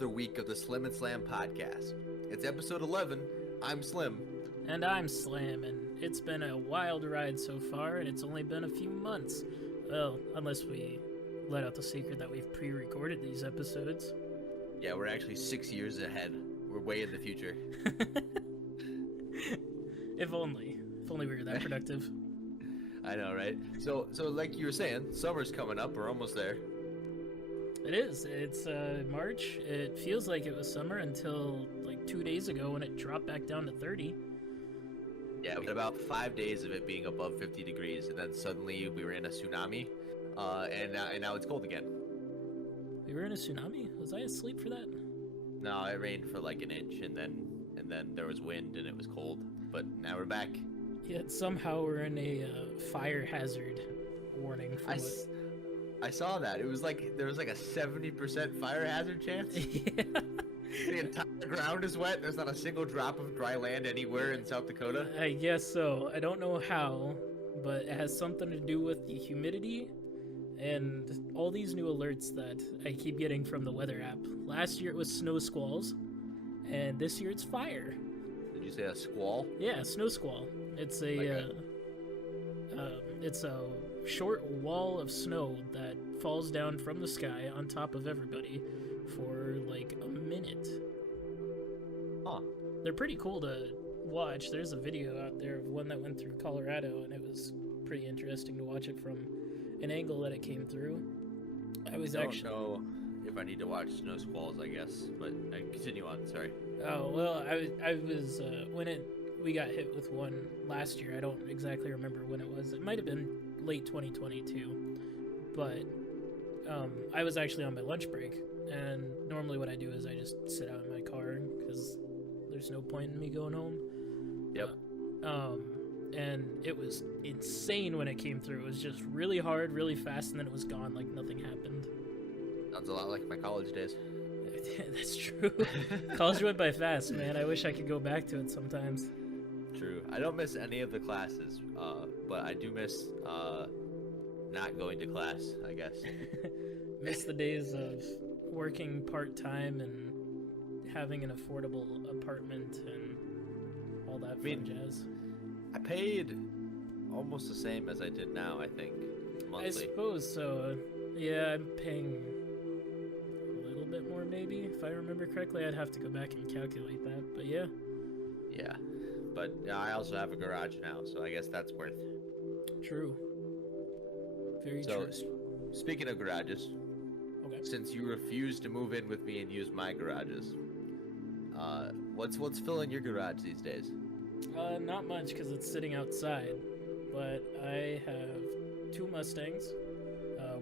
another week of the Slim and Slam podcast. It's episode 11. I'm Slim. And I'm Slam, and it's been a wild ride so far, and it's only been a few months. Well, unless we let out the secret that we've pre-recorded these episodes. Yeah, we're actually 6 years ahead. We're way in the future. If only we were that productive. I know, right? So like you were saying, summer's coming up. We're almost there. It is. It's March. It feels like it was summer until like 2 days ago when it dropped back down to 30. Yeah, we had about 5 days of it being above 50 degrees, and then suddenly we were in a tsunami, and now it's cold again. We were in a tsunami? Was I asleep for that? No, it rained for like an inch, and then there was wind, and it was cold. But now we're back. Yet somehow we're in a fire hazard warning. I saw that. It was like there was like a 70% fire hazard chance. Yeah. The entire ground is wet. There's not a single drop of dry land anywhere in South Dakota. I guess so. I don't know how, but it has something to do with the humidity and all these new alerts that I keep getting from the weather app. Last year it was snow squalls, and this year it's fire. Did you say a squall? Yeah, snow squall. It's a it's a short wall of snow that falls down from the sky on top of everybody for like a minute. Huh. They're pretty cool to watch. There's a video out there of one that went through Colorado, and it was pretty interesting to watch it from an angle that it came through. I don't know if I need to watch snow squalls, I guess, but continue on. Sorry. Oh well, I was when we got hit with one last year. I don't exactly remember when it was. It might have been late 2022, but I was actually on my lunch break, and normally what I do is I just sit out in my car because there's no point in me going home. Yep. And it was insane when it came through. It was just really hard, really fast, and then it was gone like nothing happened. Sounds a lot like my college days. That's true. College went by fast, man. I wish I could go back to it sometimes. True. I don't miss any of the classes, but I do miss not going to class, I guess. Miss the days of working part-time and having an affordable apartment and all that fun jazz. I paid almost the same as I did now, I think, monthly. I suppose so. Yeah, I'm paying a little bit more, maybe. If I remember correctly, I'd have to go back and calculate that, but yeah. Yeah, but I also have a garage now, so I guess that's worth. True. Very true. So, speaking of garages, okay. Since you refuse to move in with me and use my garages, what's filling your garage these days? Not much, because it's sitting outside, but I have 2 Mustangs.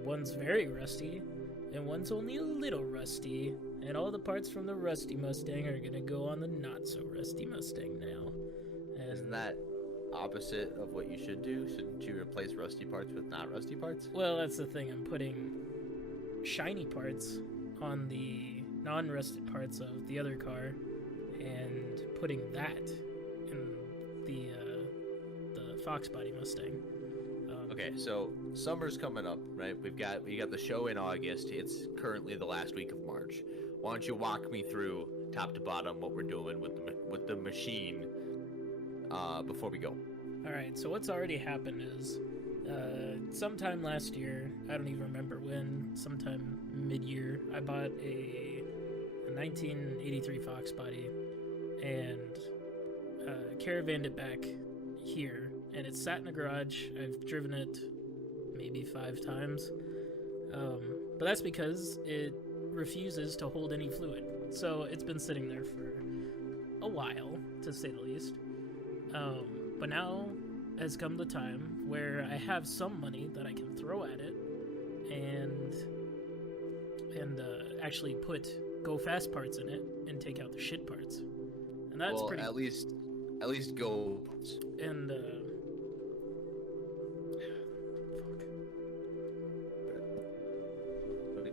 One's very rusty, and one's only a little rusty, and all the parts from the rusty Mustang are gonna go on the not-so-rusty Mustang now. And isn't that opposite of what you should do? Shouldn't you replace rusty parts with not rusty parts? Well, that's the thing. I'm putting shiny parts on the non-rusted parts of the other car, and putting that in the Fox Body Mustang. Okay, so summer's coming up, right? We got the show in August. It's currently the last week of March. Why don't you walk me through top to bottom what we're doing with the machine before we go? All right. So what's already happened is sometime last year, I don't even remember when, sometime mid-year, I bought a 1983 Fox Body and caravanned it back here, and it sat in a garage. I've driven it maybe 5 times, but that's because it refuses to hold any fluid. So it's been sitting there for a while, to say the least. But now has come the time where I have some money that I can throw at it and actually put go fast parts in it and take out the shit parts. And that's pretty. At least go parts. And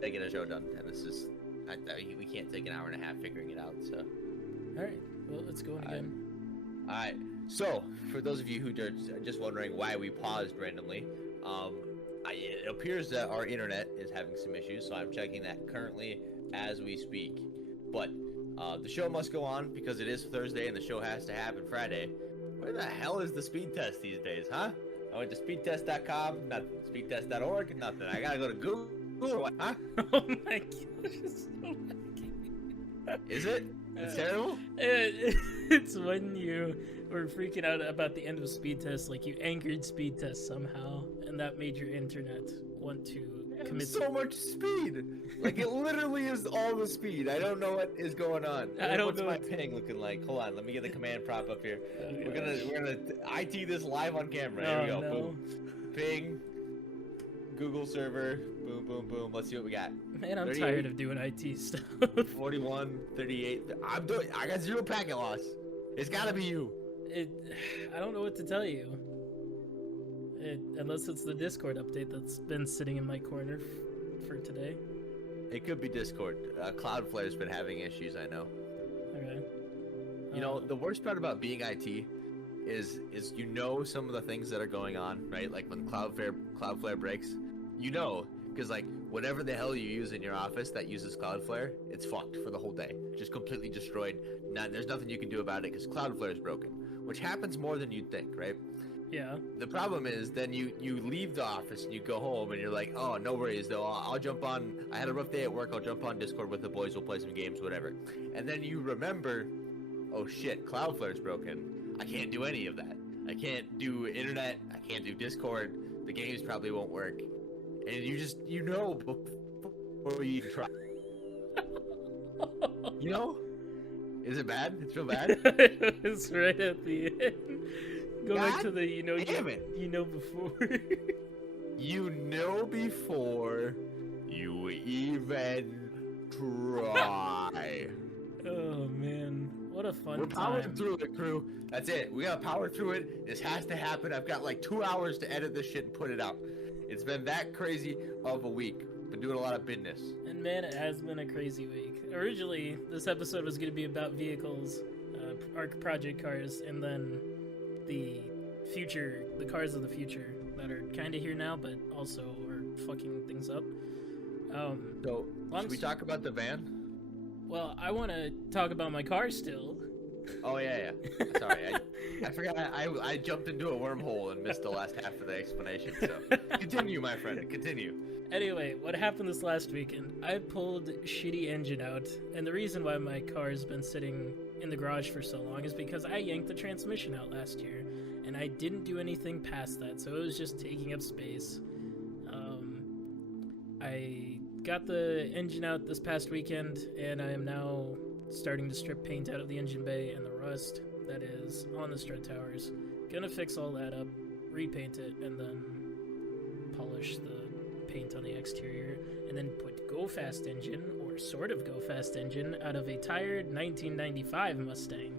They get a show done, and this is we can't take an hour and a half figuring it out. So, all right, well, let's go again. All right. So, for those of you who are just wondering why we paused randomly, it appears that our internet is having some issues. So I'm checking that currently as we speak. But the show must go on because it is Thursday and the show has to happen Friday. Where the hell is the speed test these days, huh? I went to speedtest.com, nothing. Speedtest.org, nothing. I gotta go to Google, huh? Oh my gosh. Is it? It's terrible? It's when you were freaking out about the end of speed test, like you anchored speed test somehow, and that made your internet want to commit So much speed. Like it literally is all the speed. I don't know what is going on. I don't What's know. my ping looking like? Hold on, let me get the command prompt up here. Oh, We're gonna IT this live on camera. Here we go. no. Boom. Ping. Google server. Boom, boom, boom. Let's see what we got. Man, I'm 38. tired of doing IT stuff. 41, 38. I got 0 packet loss. It's gotta be you. I don't know what to tell you. Unless it's the Discord update that's been sitting in my corner for today. It could be Discord. Cloudflare's been having issues, I know. Okay. You know, the worst part about being IT is you know some of the things that are going on, right? Like when Cloudflare breaks, you know, because like whatever the hell you use in your office that uses Cloudflare, it's fucked for the whole day. Just completely destroyed. There's nothing you can do about it because Cloudflare is broken, which happens more than you'd think, right? Yeah. The problem is then you leave the office and you go home and you're like, oh, no worries though. I'll jump on. I had a rough day at work. I'll jump on Discord with the boys. We'll play some games, whatever. And then you remember, oh shit, Cloudflare's broken. I can't do any of that. I can't do internet. I can't do Discord. The games probably won't work. And you know before you even try. You know? Is it bad? It's real bad? It's right at the end. Go back to the damn it. you know before. You know before you even try. Oh man, what a fun We're powering time. through it, crew. That's it. We gotta power through it. This has to happen. I've got like 2 hours to edit this shit and put it out. It's been that crazy of a week. Been doing a lot of business. And man, it has been a crazy week. Originally, this episode was going to be about vehicles, our project cars, and then the cars of the future that are kind of here now, but also are fucking things up. So, should we talk about the van? Well, I want to talk about my car still. Oh yeah. Sorry, I forgot. I jumped into a wormhole and missed the last half of the explanation. So, continue, my friend. Continue. Anyway, what happened this last weekend? I pulled shitty engine out, and the reason why my car's been sitting in the garage for so long is because I yanked the transmission out last year, and I didn't do anything past that, so it was just taking up space. I got the engine out this past weekend, and I am now starting to strip paint out of the engine bay and the rust that is on the strut towers. Gonna fix all that up, repaint it, and then polish the paint on the exterior, and then put Go Fast engine, or sort of Go Fast engine, out of a tired 1995 Mustang.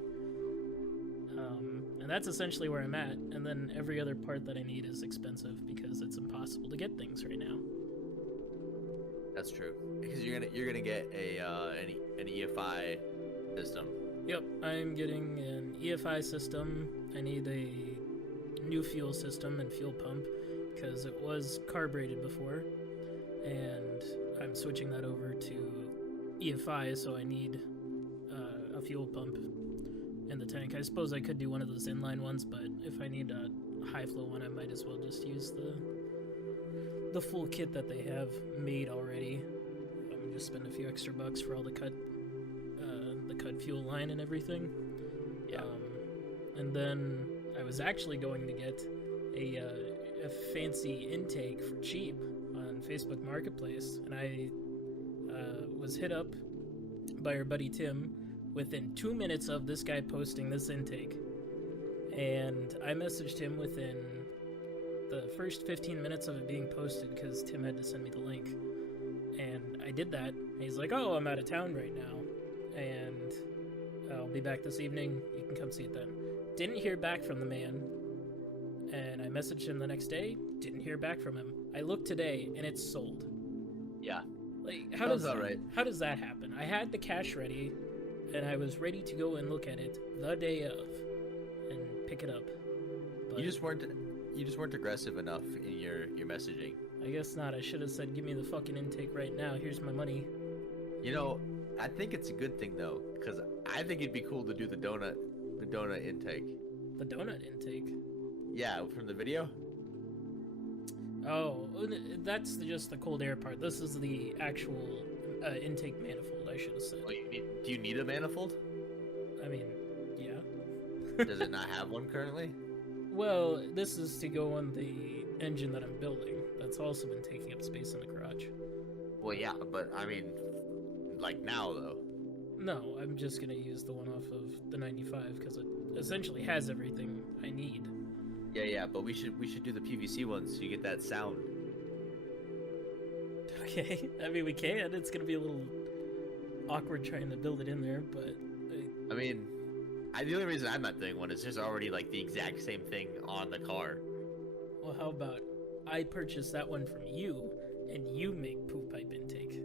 And that's essentially where I'm at, and then every other part that I need is expensive because it's impossible to get things right now. That's true. Because you're gonna get an EFI system. Yep, I'm getting an EFI system. I need a new fuel system and fuel pump because it was carbureted before, and I'm switching that over to EFI, so I need a fuel pump in the tank. I suppose I could do one of those inline ones, but if I need a high flow one, I might as well just use the full kit that they have made already. Just spend a few extra bucks for all the cut fuel line and everything. Yeah. And then I was actually going to get a fancy intake for cheap on Facebook Marketplace, and I was hit up by our buddy Tim within 2 minutes of this guy posting this intake, and I messaged him within the first 15 minutes of it being posted because Tim had to send me the link, and I did that, and he's like, oh, I'm out of town right now, and I'll be back this evening, you can come see it then. Didn't hear back from the man, and I messaged him the next day, didn't hear back from him. I looked today, and it's sold. Yeah. Like, how does that happen? I had the cash ready, and I was ready to go and look at it the day of, and pick it up. But You just weren't aggressive enough in your messaging. I guess not. I should have said, give me the fucking intake right now. Here's my money. You know, I think it's a good thing though, because I think it'd be cool to do the donut intake. The donut intake. Yeah, from the video. Oh, that's just the cold air part. This is the actual intake manifold, I should have said. Oh, do you need a manifold? I mean, yeah. Does it not have one currently? Well, this is to go on the engine that I'm building. That's also been taking up space in the garage. Well, yeah, but I mean, like now though. No, I'm just gonna use the one off of the 95 because it essentially has everything I need. Yeah, but we should do the PVC one so you get that sound. Okay, I mean we can. It's gonna be a little awkward trying to build it in there, but I mean, the only reason I'm not doing one is there's already like the exact same thing on the car. well, how about I purchase that one from you and you make poop pipe intake?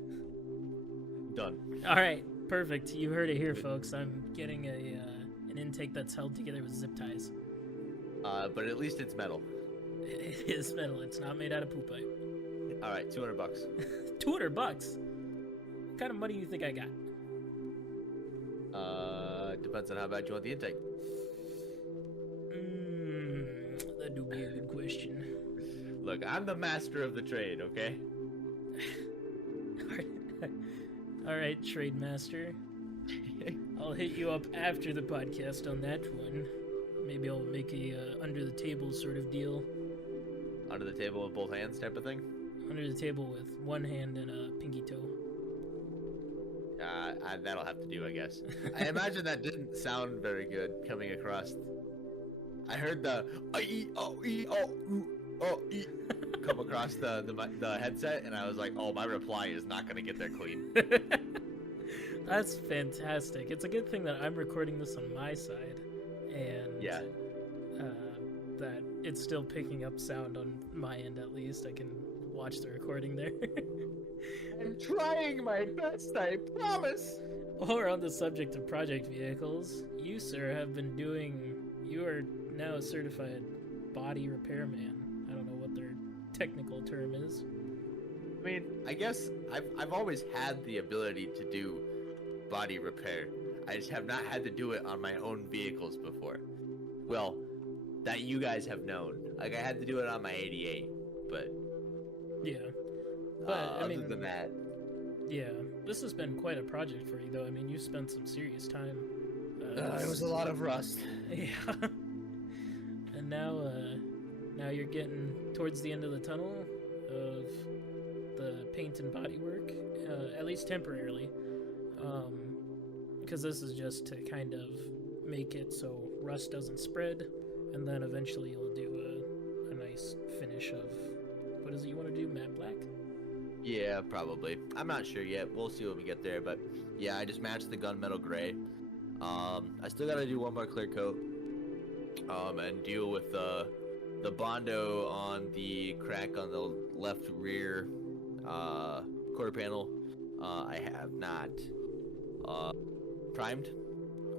Done. All right, perfect. You heard it here, folks. I'm getting an intake that's held together with zip ties. But at least it's metal. It is metal. It's not made out of poop pipe. All right, $200. $200. What kind of money do you think I got? Depends on how bad you want the intake. That do be a good question. Look, I'm the master of the trade, okay? All right, trade master. I'll hit you up after the podcast on that one. Maybe I'll make a under the table sort of deal. Under the table with both hands type of thing? Under the table with one hand and a pinky toe. That'll have to do, I guess. I imagine that didn't sound very good coming across. I heard the come across the headset, and I was like, oh, my reply is not going to get there clean. That's fantastic. It's a good thing that I'm recording this on my side, and yeah, that it's still picking up sound on my end at least. I can watch the recording there. I'm trying my best, I promise. While we're on the subject of project vehicles, you, sir, you are now a certified body repairman. I don't know what their technical term is. I mean, I guess I've always had the ability to do body repair. I just have not had to do it on my own vehicles before. Well, that you guys have known. Like, I had to do it on my 88, but... Yeah. But, I mean... Other than that... Yeah. This has been quite a project for you, though. I mean, you spent some serious time. It was a lot of rust. Yeah. And now you're getting towards the end of the tunnel of the paint and body work, at least temporarily. Because this is just to kind of make it so rust doesn't spread, and then eventually you'll do a nice finish of, what is it you want to do, matte black? Yeah, probably. I'm not sure yet. We'll see when we get there, but yeah, I just matched the gunmetal gray. I still gotta do one more clear coat, and deal with the Bondo on the crack on the left rear quarter panel. I have not primed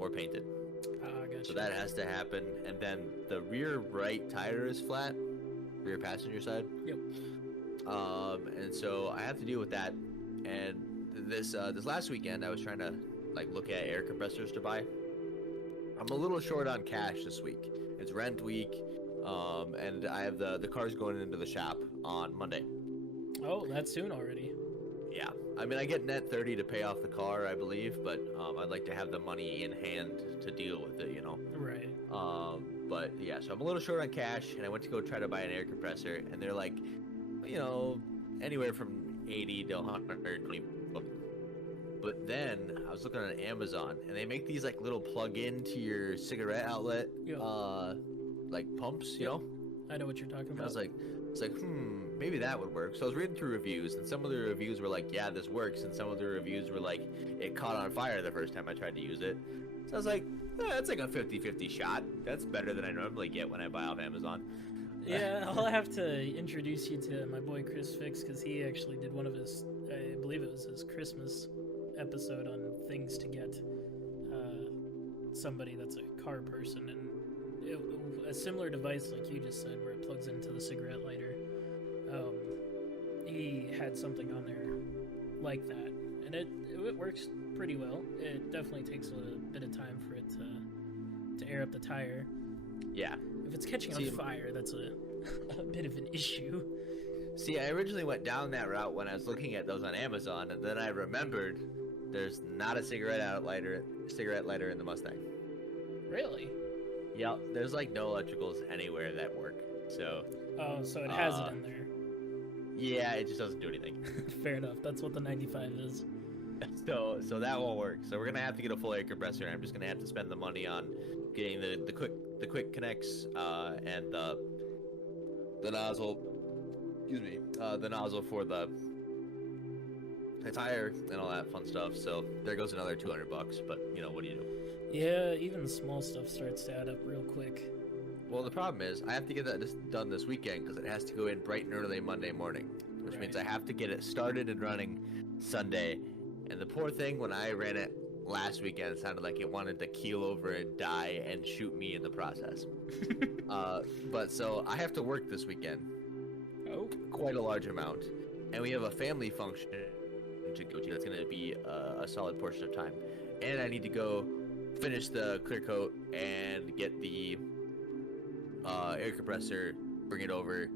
or painted. Gotcha. So that has to happen. And then the rear right tire is flat, rear passenger side. Yep. And so I have to deal with that. And this last weekend I was trying to look at air compressors to buy. I'm a little short on cash this week. It's rent week, and I have the cars going into the shop on Monday. Oh, that's soon already. Yeah, I mean, I get net 30 to pay off the car, I believe, but I'd like to have the money in hand to deal with it, you know? Right. But yeah, so I'm a little short on cash, and I went to go try to buy an air compressor, and they're like, you know, anywhere from 80 to 120. But then I was looking on Amazon, and they make these little plug-in to your cigarette outlet, pumps, you know? I know what you're talking about. I was like, maybe that would work. So I was reading through reviews, and some of the reviews were like, yeah, this works, and some of the reviews were like, it caught on fire the first time I tried to use it. So I was like, that's like a 50-50 shot. That's better than I normally get when I buy off Amazon. Yeah, I'll have to introduce you to my boy Chris Fix, because he actually did one of his, I believe it was his Christmas episode on things to get somebody that's a car person, and a similar device like you just said where it plugs into the cigarette lighter. He had something on there like that, and it works pretty well. It definitely takes a bit of time for it to air up the tire. Yeah. If it's catching on fire, that's a bit of an issue. See, I originally went down that route when I was looking at those on Amazon, and then I remembered there's not a cigarette lighter in the Mustang. Really? Yep, there's like no electricals anywhere that work. So. Oh, so it has it in there. Yeah, it just doesn't do anything. Fair enough. That's what the 95 is. So that won't work. So we're gonna have to get a full air compressor. And I'm just gonna have to spend the money on getting the quick connects and the nozzle. Excuse me. The nozzle for the tire and all that fun stuff. So there goes another $200. But you know, what do you do? Yeah, even the small stuff starts to add up real quick. Well, the problem is I have to get that done this weekend because it has to go in bright and early Monday morning, which means I have to get it started and running Sunday. And the poor thing, when I ran it last weekend, it sounded like it wanted to keel over and die and shoot me in the process. But so I have to work this weekend. Oh. Quite a large amount. And we have a family function to go to. That's going to be a solid portion of time. And I need to go finish the clear coat and get the air compressor, bring it over,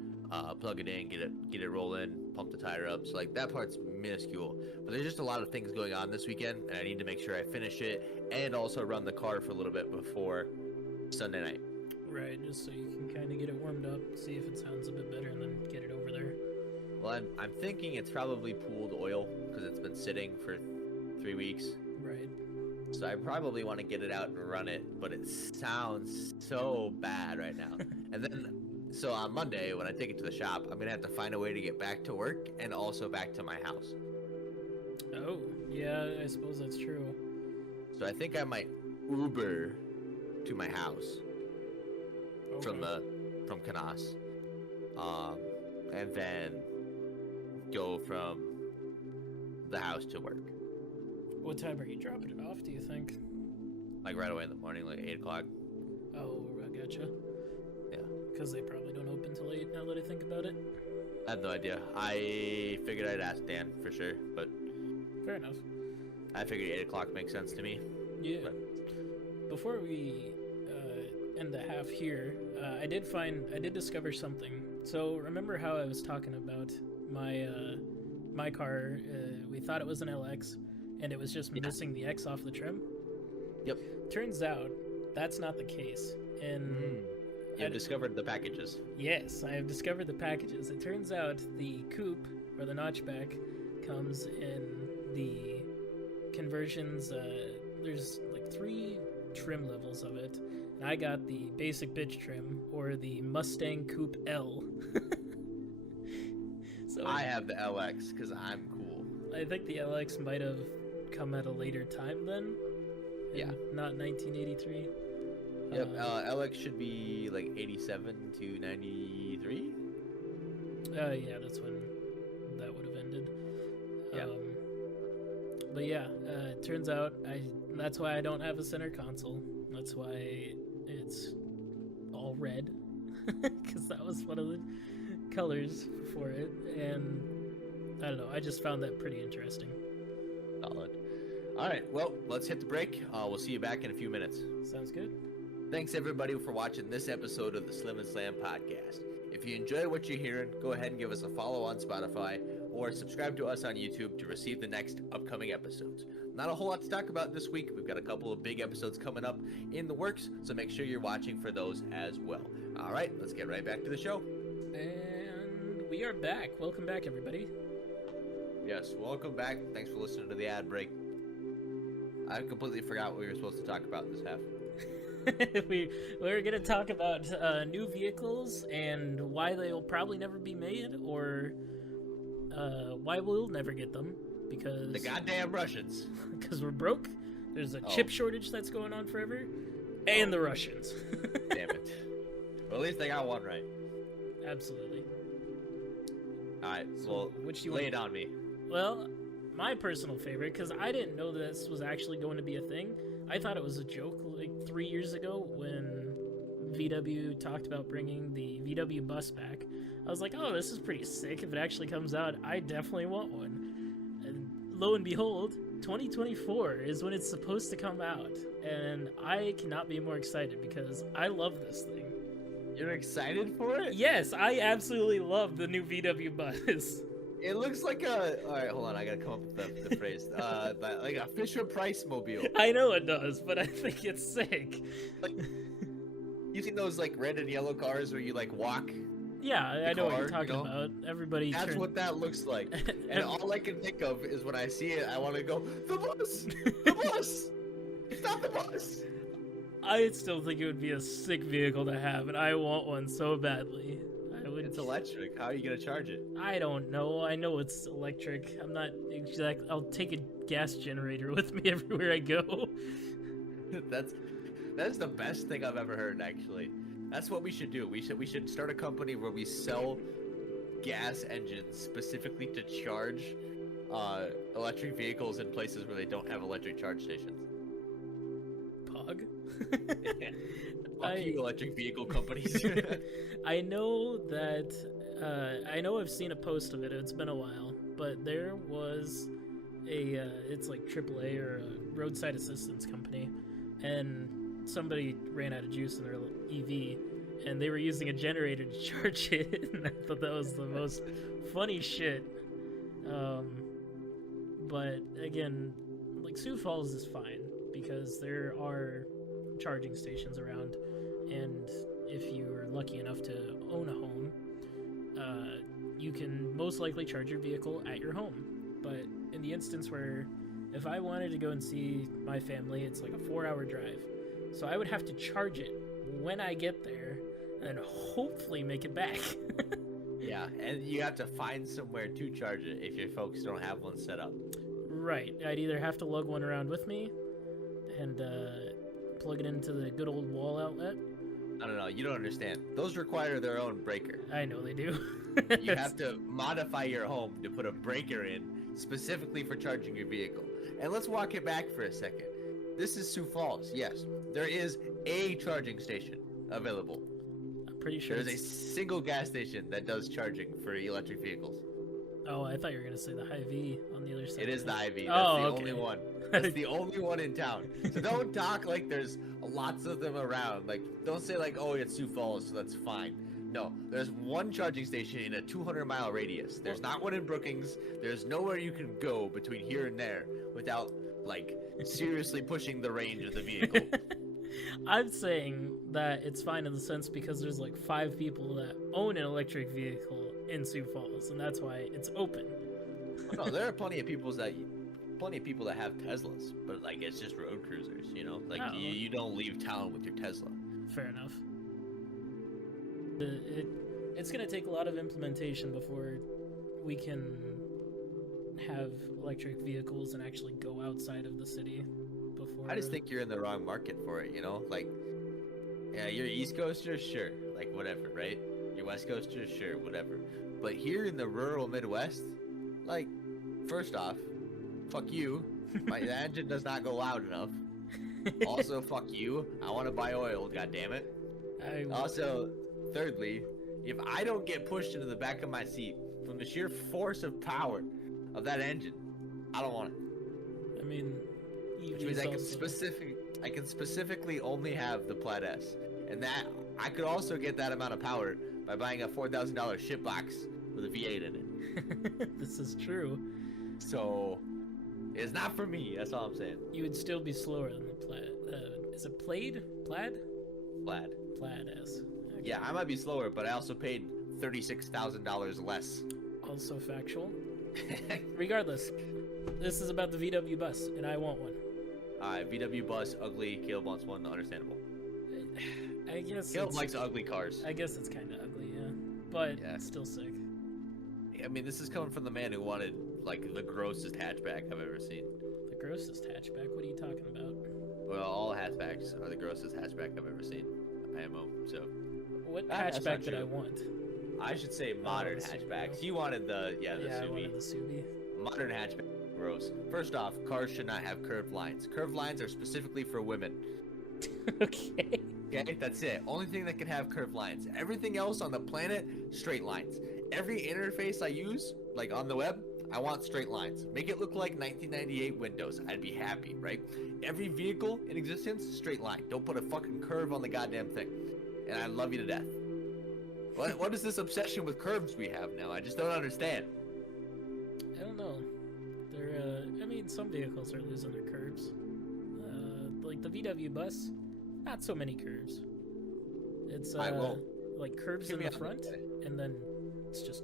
plug it in, get it rolling, pump the tire up. So like that part's minuscule, but there's just a lot of things going on this weekend, and I need to make sure I finish it and also run the car for a little bit before Sunday night. Right, just so you can kind of get it warmed up, see if it sounds a bit better, and then get it over there. Well, I'm thinking it's probably pooled oil because it's been sitting for 3 weeks. Right. So I probably want to get it out and run it, but it sounds so bad right now. And then, so on Monday, when I take it to the shop, I'm going to have to find a way to get back to work and also back to my house. Oh, yeah, I suppose that's true. So I think I might Uber to my house from Canas, and then go from the house to work. What time are you dropping it off, do you think? Like right away in the morning, like 8 o'clock. Oh, I gotcha. Yeah. Because they probably don't open till 8 now that I think about it. I have no idea. I figured I'd ask Dan for sure, but... Fair enough. I figured 8 o'clock makes sense to me. Yeah. But... Before we end the half here, I did discover something. So remember how I was talking about my car, we thought it was an LX, and it was just missing the X off the trim? Yep. Turns out that's not the case. And You've discovered the packages. Yes, I have discovered the packages. It turns out the coupe, or the notchback, comes in the conversions. There's like 3 trim levels of it. And I got the basic bitch trim, or the Mustang Coupe L. So I have the LX because I'm cool. I think the LX might have come at a later time then. Yeah. Not 1983. Yep, LX should be like 87 to 93. Yeah, that's when that would have ended. Yeah. But yeah, it turns out that's why I don't have a center console. That's why it's all red, because that was one of the colors for it. And I don't know, I just found that pretty interesting. Solid. All right, well, let's hit the break. We'll see you back in a few minutes. Sounds good. Thanks everybody for watching this episode of the Slim and Slam podcast. If you enjoy what you're hearing, go ahead and give us a follow on Spotify or subscribe to us on YouTube to receive the next upcoming episodes. Not a whole lot to talk about this week. We've got a couple of big episodes coming up in the works, so make sure you're watching for those as well. All right, let's get right back to the show. And we are back. Welcome back, everybody. Yes, welcome back. Thanks for listening to the ad break. I completely forgot what we were supposed to talk about in this half. We're going to talk about new vehicles and why they'll probably never be made, or why we'll never get them, because... The goddamn Russians. Because we're broke, there's a chip shortage that's going on forever, and the Russians. Damn it. Well, at least they got one right. Absolutely. Alright, So, well, which do you lay want? it on me. Well, my personal favorite, because I didn't know this was actually going to be a thing. I thought it was a joke like 3 years ago when VW talked about bringing the VW bus back. I was like, oh, this is pretty sick. If it actually comes out, I definitely want one. And lo and behold, 2024 is when it's supposed to come out, and I cannot be more excited because I love this thing. You're excited for it? Yes, I absolutely love the new VW Bus. It looks like a. All right, hold on. I gotta come up with the phrase. Like a Fisher Price mobile. I know it does, but I think it's sick. Like, you seen those like red and yellow cars where you like walk? Yeah, I know what you're car, talking about. Everybody. That's what that looks like. And all I can think of is when I see it, I want to go, the bus, the bus. Stop the bus. I still think it would be a sick vehicle to have, and I want one so badly. I would. It's electric. How are you gonna charge it? I don't know. I know it's electric. I'm not exact. I'll take a gas generator with me everywhere I go. That's the best thing I've ever heard. Actually, that's what we should do. We should start a company where we sell gas engines specifically to charge electric vehicles in places where they don't have electric charge stations. Pog. Fuck you, electric vehicle companies. I know that. I know I've seen a post of it. It's been a while, but there was a. It's like AAA or a roadside assistance company, and somebody ran out of juice in their EV, and they were using a generator to charge it. And I thought that was the most funny shit. But again, like Sioux Falls is fine because there are charging stations around, and if you're lucky enough to own a home, you can most likely charge your vehicle at your home. But in the instance where if I wanted to go and see my family, it's like a 4-hour drive, so I would have to charge it when I get there and hopefully make it back. Yeah, and you have to find somewhere to charge it if your folks don't have one set up. Right, I'd either have to lug one around with me and plug it into the good old wall outlet. No, you don't understand. Those require their own breaker. I know they do. You have to modify your home to put a breaker in specifically for charging your vehicle. And let's walk it back for a second. This is Sioux Falls. Yes, there is a charging station available. I'm pretty sure There's a single gas station that does charging for electric vehicles. Oh, I thought you were gonna say the Hy-Vee on the other side. It is the Hy-Vee. That's Oh, the okay. only one. That's the only one in town. So don't talk like there's lots of them around. Like, don't say like, oh, it's Sioux Falls, so that's fine. No, there's one charging station in a 200-mile radius. There's not one in Brookings. There's nowhere you can go between here and there without, like, seriously pushing the range of the vehicle. I'm saying that it's fine in the sense because there's like 5 people that own an electric vehicle in Sioux Falls, and that's why it's open. No, there are plenty of people that have Teslas, but like it's just road cruisers, you know. Like Oh. you don't leave town with your Tesla. Fair enough. It's going to take a lot of implementation before we can have electric vehicles and actually go outside of the city. Before I just think you're in the wrong market for it, you know? Like, yeah, you're East Coaster, sure, like whatever, right? You're West Coaster, sure, whatever. But here in the rural Midwest, like, first off, fuck you. My the engine does not go loud enough. Also, fuck you. I want to buy oil, goddammit. Also, thirdly, if I don't get pushed into the back of my seat from the sheer force of power of that engine, I don't want it. I mean, Which means I can specifically only have the Plaid S, and that I could also get that amount of power by buying a $4,000 ship box with a V8 in it. This is true. So it's not for me. That's all I'm saying. You would still be slower than the Plaid. Is it Plaid? Plaid? Plaid. Plaid S. Okay. Yeah, I might be slower, but I also paid $36,000 less. Also factual. Regardless, this is about the VW bus, and I want one. VW bus, ugly. Caleb wants one. Understandable. I guess Caleb it's, likes ugly cars. I guess it's kind of ugly, yeah. But Yeah. it's still sick. I mean, this is coming from the man who wanted like the grossest hatchback I've ever seen. The grossest hatchback? What are you talking about? Well, all hatchbacks are the grossest hatchback I've ever seen. IMO. So What That's hatchback not did I true. want? I should say modern the Subaru. hatchbacks. You wanted the Yeah, I Subi. wanted the Subi. Modern hatchback. Gross. First off, cars should not have curved lines. Curved lines are specifically for women. Okay. Okay, that's it. Only thing that can have curved lines. Everything else on the planet, straight lines. Every interface I use, like on the web, I want straight lines. Make it look like 1998 Windows. I'd be happy, right? Every vehicle in existence, straight line. Don't put a fucking curve on the goddamn thing. And I love you to death. What is this obsession with curves we have now? I just don't understand. I don't know. They're, I mean, some vehicles are losing their curves. Like the VW bus, not so many curves. It's like curves in the front, and then it's just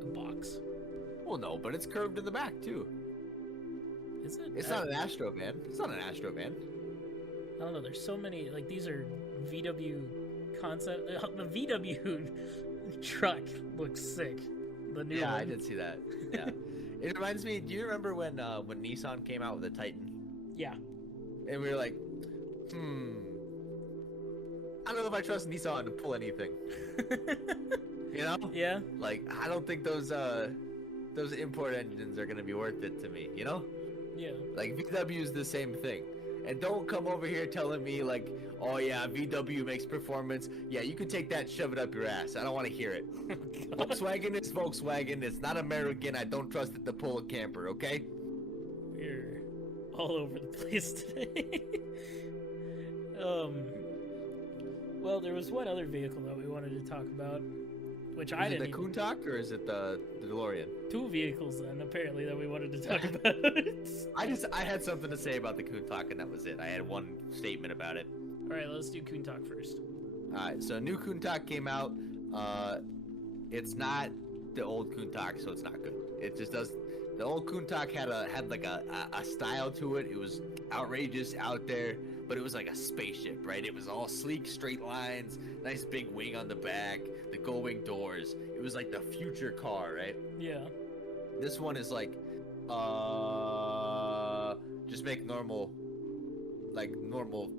a box. Well, no, but it's curved in the back too. Is it? It's not an Astro van. It's not an Astro van. I don't know. There's so many. Like these are VW concept. The VW truck looks sick. The new Yeah, one. I did see that. Yeah, it reminds me. Do you remember when Nissan came out with the Titan? Yeah. And we were like, I don't know if I trust Nissan to pull anything. You know? Yeah. Like, I don't think those import engines are gonna be worth it to me. You know? Yeah. Like VW is the same thing. And don't come over here telling me like, oh yeah, VW makes performance. Yeah, you can take that and shove it up your ass. I don't want to hear it. Volkswagen is Volkswagen. It's not American. I don't trust it to pull a camper. Okay? We're all over the place today. Well, there was one other vehicle that we wanted to talk about, which I didn't. Is it the Countach or is it the DeLorean? Two vehicles then, apparently, that we wanted to talk about. I had something to say about the Countach, and that was it. I had one statement about it. All right, let's do Countach first. All right, so new Countach came out. It's not the old Countach, so it's not good. It just does. The old Countach had like a style to it. It was outrageous out there, but it was like a spaceship, right? It was all sleek, straight lines, nice big wing on the back, the gull-wing doors. It was like the future car, right? Yeah. This one is like, just make normal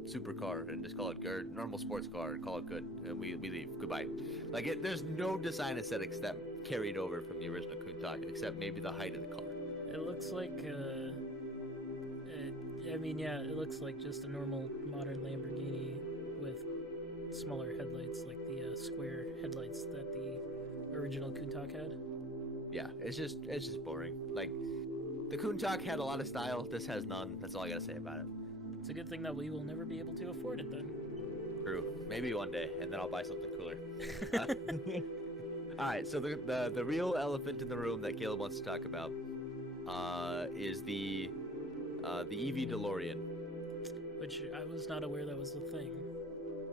supercar and just call it good. Normal sports car and call it good, and we leave. Goodbye. Like there's no design aesthetics that carried over from the original Countach, except maybe the height of the car. It looks like, it looks like just a normal modern Lamborghini with smaller headlights, like the square headlights that the original Countach had. Yeah, it's just boring. Like, the Countach had a lot of style. This has none. That's all I gotta say about it. It's a good thing that we will never be able to afford it then. True. Maybe one day, and then I'll buy something cooler. All right. So the real elephant in the room that Caleb wants to talk about is the EV DeLorean. Which I was not aware that was a thing.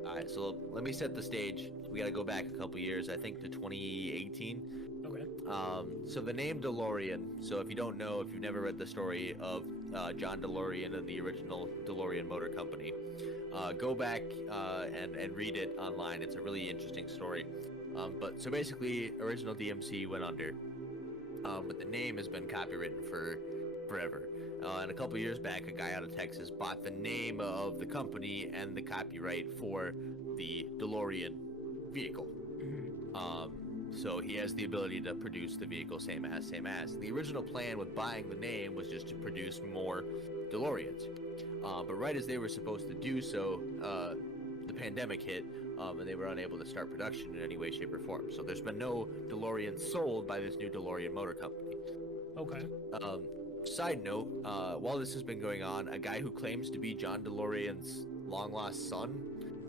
All right. So let me set the stage. We gotta go back a couple years. I think to 2018. Okay. So the name DeLorean. So if you don't know, if you've never read the story of John DeLorean and the original DeLorean Motor Company, go back and read it online. It's a really interesting story. But so basically, original DMC went under, but the name has been copywritten for forever. And a couple years back, a guy out of Texas bought the name of the company and the copyright for the DeLorean vehicle. So he has the ability to produce the vehicle same as. The original plan with buying the name was just to produce more DeLoreans. But right as they were supposed to do so, the pandemic hit, and they were unable to start production in any way, shape, or form. So there's been no DeLorean sold by this new DeLorean Motor Company. Okay. Side note, while this has been going on, a guy who claims to be John DeLorean's long-lost son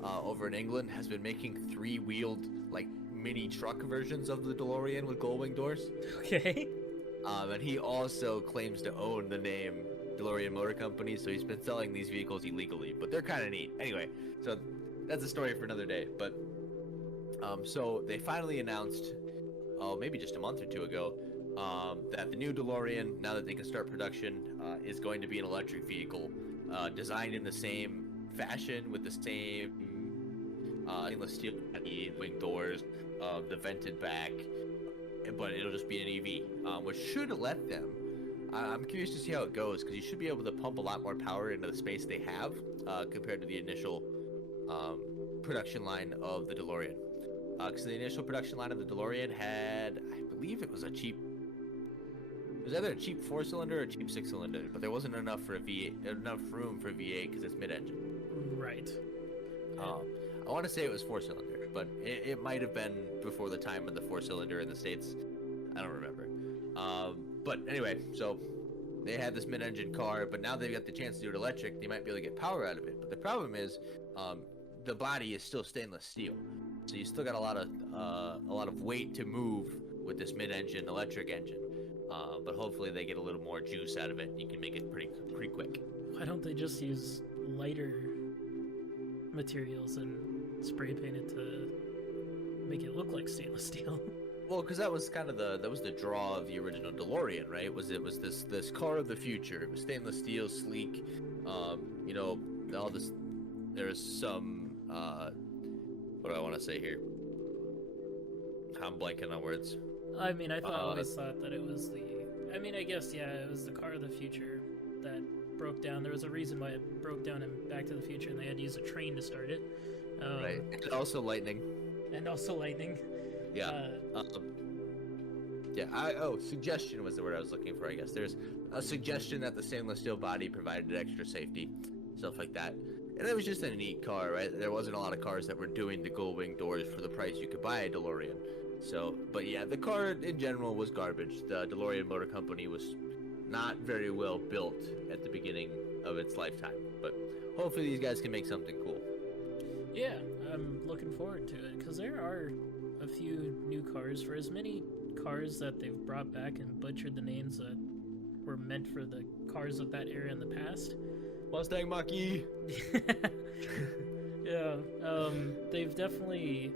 over in England has been making three-wheeled, like, mini truck versions of the DeLorean with gull-wing doors. Okay. And he also claims to own the name DeLorean Motor Company, so he's been selling these vehicles illegally, but they're kind of neat. Anyway, so that's a story for another day, but so they finally announced, maybe just a month or two ago, that the new DeLorean, now that they can start production, is going to be an electric vehicle, designed in the same fashion with the same stainless steel wing doors, the vented back, but it'll just be an EV, which should let them. I'm curious to see how it goes, because you should be able to pump a lot more power into the space they have compared to the initial production line of the DeLorean. Because the initial production line of the DeLorean had, I believe it was either a cheap 4-cylinder or a cheap 6-cylinder, but there wasn't enough for enough room for V8 because it's mid-engine. Right. I want to say it was 4-cylinder, but it might have been before the time of the 4-cylinder in the States. I don't remember. But anyway, so they had this mid-engine car, but now they've got the chance to do it electric. They might be able to get power out of it. But the problem is, the body is still stainless steel, so you still got a lot of weight to move with this mid-engine electric engine. But hopefully they get a little more juice out of it. You can make it pretty quick. Why don't they just use lighter materials and spray paint it to make it look like stainless steel? Well, because that was kind of the draw of the original DeLorean, right? It was this car of the future. It was stainless steel, sleek. You know, all this. There's some. What do I want to say here? I'm blanking on words. I mean, I always thought that it was the. I mean, I guess it was the car of the future that broke down. There was a reason why it broke down in Back to the Future, and they had to use a train to start it. Right. And also lightning. Yeah. Suggestion was the word I was looking for, I guess. There's a suggestion that the stainless steel body provided extra safety, stuff like that. And it was just a neat car, right? There wasn't a lot of cars that were doing the gull wing doors for the price you could buy a DeLorean. So, but yeah, the car in general was garbage. The DeLorean Motor Company was not very well built at the beginning of its lifetime. But hopefully these guys can make something cool. Yeah, I'm looking forward to it, because there are a few new cars. For as many cars that they've brought back and butchered the names that were meant for the cars of that era in the past. Mustang Mach-E! Yeah, they've definitely,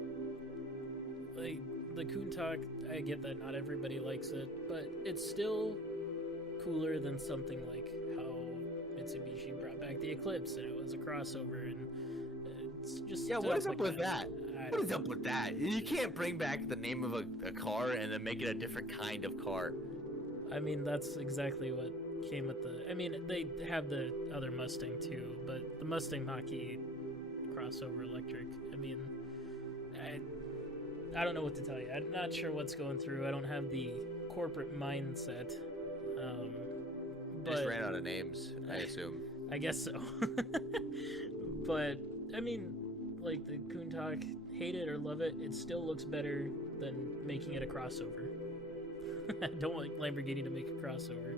like, the Countach, I get that not everybody likes it, but it's still cooler than something like how Mitsubishi brought back the Eclipse, and it was a crossover, and it's just... Yeah, what is up with that? I What is don't up with that? You can't bring back the name of a car and then make it a different kind of car. I mean, that's exactly what came with the... I mean, they have the other Mustang too, but the Mustang Mach-E crossover electric, I mean, I don't know what to tell you. I'm not sure what's going through. I don't have the corporate mindset. But Just ran out of names, I assume. I guess so. But, I mean, like, the Countach, hate it or love it, it still looks better than making it a crossover. I don't want Lamborghini to make a crossover.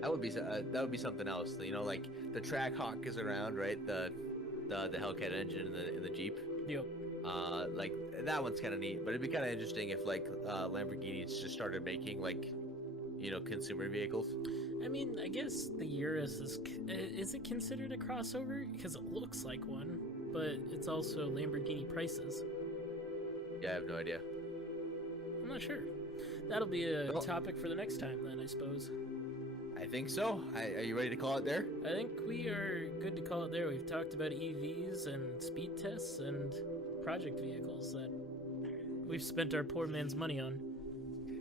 That would be something else. You know, like the Trackhawk is around, right? The Hellcat engine in the Jeep. Yep. Like that one's kind of neat, but it'd be kind of interesting if like Lamborghinis just started making like, you know, consumer vehicles. I mean, I guess the Urus is it considered a crossover? Because it looks like one, but it's also Lamborghini prices. Yeah, I have no idea. I'm not sure. That'll be a topic for the next time then, I suppose. I think so. Are you ready to call it there? I think we are good to call it there. We've talked about EVs and speed tests and project vehicles that we've spent our poor man's money on.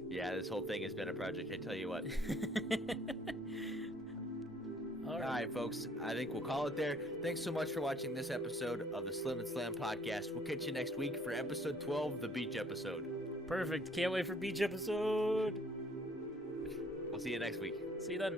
Yeah, this whole thing has been a project, I tell you what. All right, folks. I think we'll call it there. Thanks so much for watching this episode of the Slim and Slam podcast. We'll catch you next week for episode 12, the beach episode. Perfect. Can't wait for beach episode. We'll see you next week. See you then.